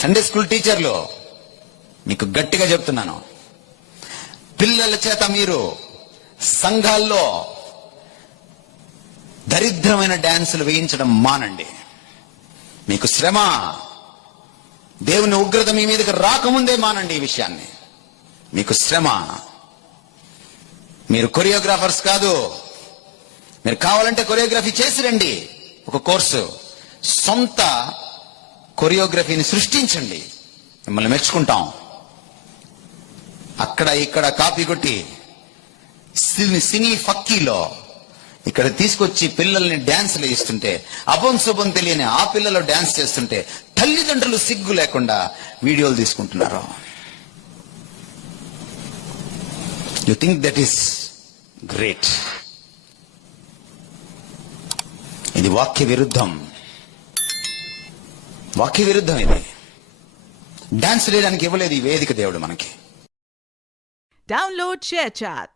Sunday school టీచర్లు మీకు గట్టిగా చెప్తున్నాను, పిల్లల చేత మీరు సంఘాల్లో దరిద్రమైన డాన్సులు వేయించడం మానండి. మీకు శ్రమ, దేవుని ఉగ్రత మీ మీదకి రాకముందే మానండి ఈ విషయాన్ని. మీకు శ్రమ. మీరు కొరియోగ్రాఫర్స్ కాదు. మీరు కావాలంటే కొరియోగ్రఫీ చేసి రండి, ఒక కోర్సు. సొంత కొరియోగ్రఫీని సృష్టించండి, మిమ్మల్ని మెచ్చుకుంటాం. అక్కడ ఇక్కడ కాపీ కొట్టి సినీ ఫక్కీలో ఇక్కడ తీసుకొచ్చి పిల్లల్ని డాన్సులు ఇస్తుంటే, అపంశుభం తెలియని ఆ పిల్లలు డాన్స్ చేస్తుంటే తల్లిదండ్రులు సిగ్గు లేకుండా వీడియోలు తీసుకుంటున్నారు. You think that is great. ఇది వాక్య విరుద్ధం. వాక్య విరుద్ధం ఇది. డాన్స్ వేయడానికి ఇవ్వలేదు ఈ వేదిక దేవుడు మనకి. Download ShareChat.